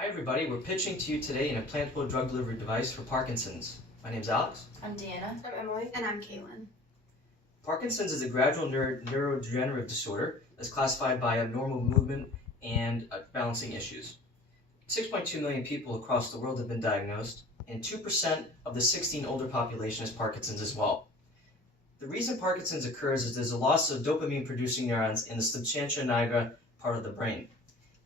Hi everybody, we're pitching to you today an implantable drug delivery device for Parkinson's. My name's Alex. I'm Deanna. I'm Emily. And I'm Kaylin. Parkinson's is a gradual neurodegenerative disorder that's classified by abnormal movement and balancing issues. 6.2 million people across the world have been diagnosed, and 2% of the 16 older population has Parkinson's as well. The reason Parkinson's occurs is there's a loss of dopamine-producing neurons in the substantia nigra part of the brain.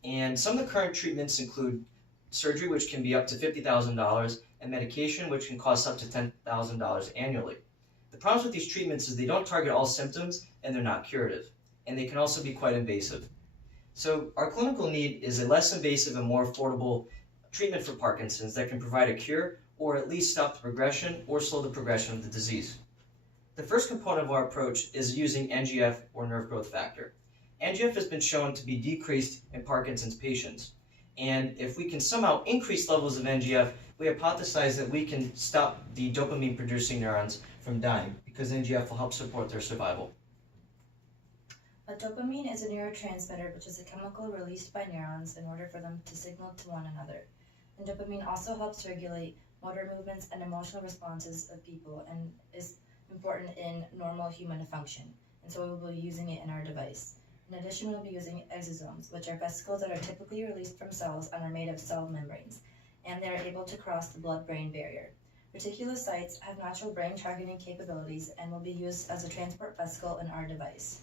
And some of the current treatments include surgery, which can be up to $50,000, and medication, which can cost up to $10,000 annually. The problems with these treatments is they don't target all symptoms and they're not curative, and they can also be quite invasive. So our clinical need is a less invasive and more affordable treatment for Parkinson's that can provide a cure or at least stop the progression or slow the progression of the disease. The first component of our approach is using NGF or nerve growth factor. NGF has been shown to be decreased in Parkinson's patients, and if we can somehow increase levels of NGF, we hypothesize that we can stop the dopamine-producing neurons from dying because NGF will help support their survival. Dopamine is a neurotransmitter, which is a chemical released by neurons in order for them to signal to one another. And dopamine also helps regulate motor movements and emotional responses of people and is important in normal human function. And so we will be using it in our device. In addition, we'll be using exosomes, which are vesicles that are typically released from cells and are made of cell membranes, and they are able to cross the blood-brain barrier. Reticulocytes have natural brain targeting capabilities and will be used as a transport vesicle in our device.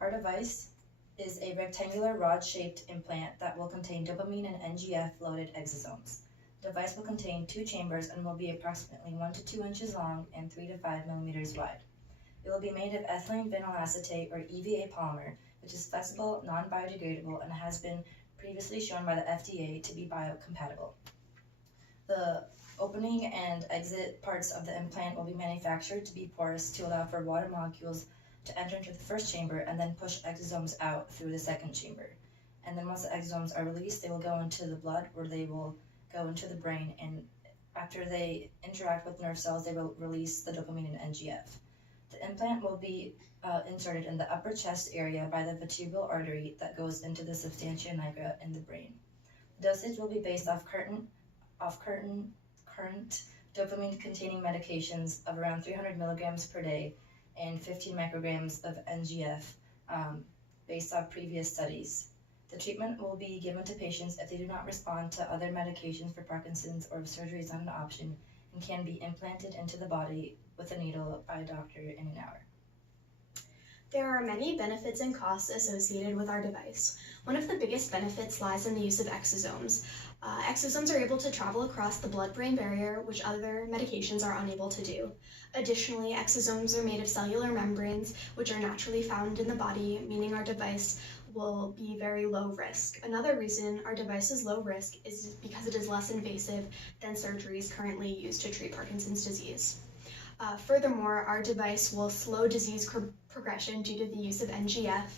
Our device is a rectangular rod-shaped implant that will contain dopamine and NGF-loaded exosomes. The device will contain 2 chambers and will be approximately 1 to 2 inches long and 3 to 5 millimeters wide. It will be made of ethylene vinyl acetate or EVA polymer, which is flexible, non-biodegradable, and has been previously shown by the FDA to be biocompatible. The opening and exit parts of the implant will be manufactured to be porous to allow for water molecules to enter into the first chamber and then push exosomes out through the second chamber. And then once the exosomes are released, they will go into the blood or they will go into the brain, and after they interact with nerve cells, they will release the dopamine and NGF. The implant will be inserted in the upper chest area by the vertebral artery that goes into the substantia nigra in the brain. The dosage will be based off current dopamine-containing medications of around 300 milligrams per day and 15 micrograms of NGF based on previous studies. The treatment will be given to patients if they do not respond to other medications for Parkinson's or if surgery is not an option, and can be implanted into the body with a needle by a doctor in an hour. There are many benefits and costs associated with our device. One of the biggest benefits lies in the use of exosomes. Exosomes are able to travel across the blood-brain barrier, which other medications are unable to do. Additionally, exosomes are made of cellular membranes, which are naturally found in the body, meaning our device will be very low risk. Another reason our device is low risk is because it is less invasive than surgeries currently used to treat Parkinson's disease. Furthermore, our device will slow disease progression due to the use of NGF.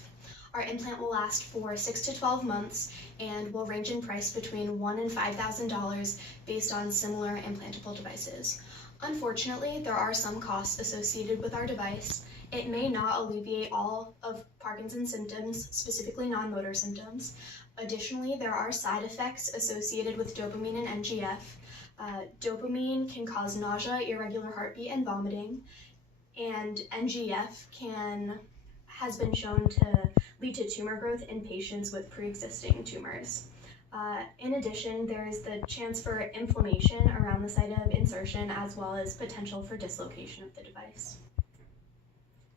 Our implant will last for 6 to 12 months and will range in price between $1,000 and $5,000 based on similar implantable devices. Unfortunately, there are some costs associated with our device. It may not alleviate all of Parkinson's symptoms, specifically non-motor symptoms. Additionally, there are side effects associated with dopamine and NGF. Dopamine can cause nausea, irregular heartbeat, and vomiting, and NGF has been shown to lead to tumor growth in patients with pre-existing tumors. In addition, there is the chance for inflammation around the site of insertion as well as potential for dislocation of the device.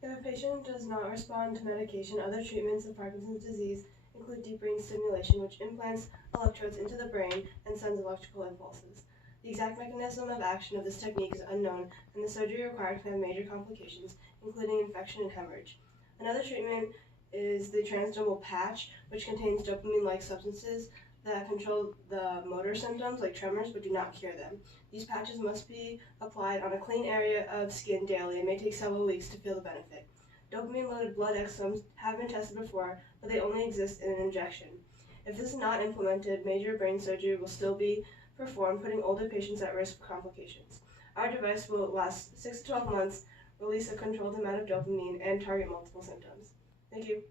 If a patient does not respond to medication, other treatments of Parkinson's disease include deep brain stimulation, which implants electrodes into the brain and sends electrical impulses. The exact mechanism of action of this technique is unknown, and the surgery required can have major complications, including infection and hemorrhage. Another treatment is the transdermal patch, which contains dopamine-like substances that control the motor symptoms like tremors but do not cure them. These patches must be applied on a clean area of skin daily and may take several weeks to feel the benefit. Dopamine-loaded blood exosomes have been tested before, but they only exist in an injection. If this is not implemented, major brain surgery will still be performed, putting older patients at risk for complications. Our device will last 6 to 12 months, release a controlled amount of dopamine, and target multiple symptoms. Thank you.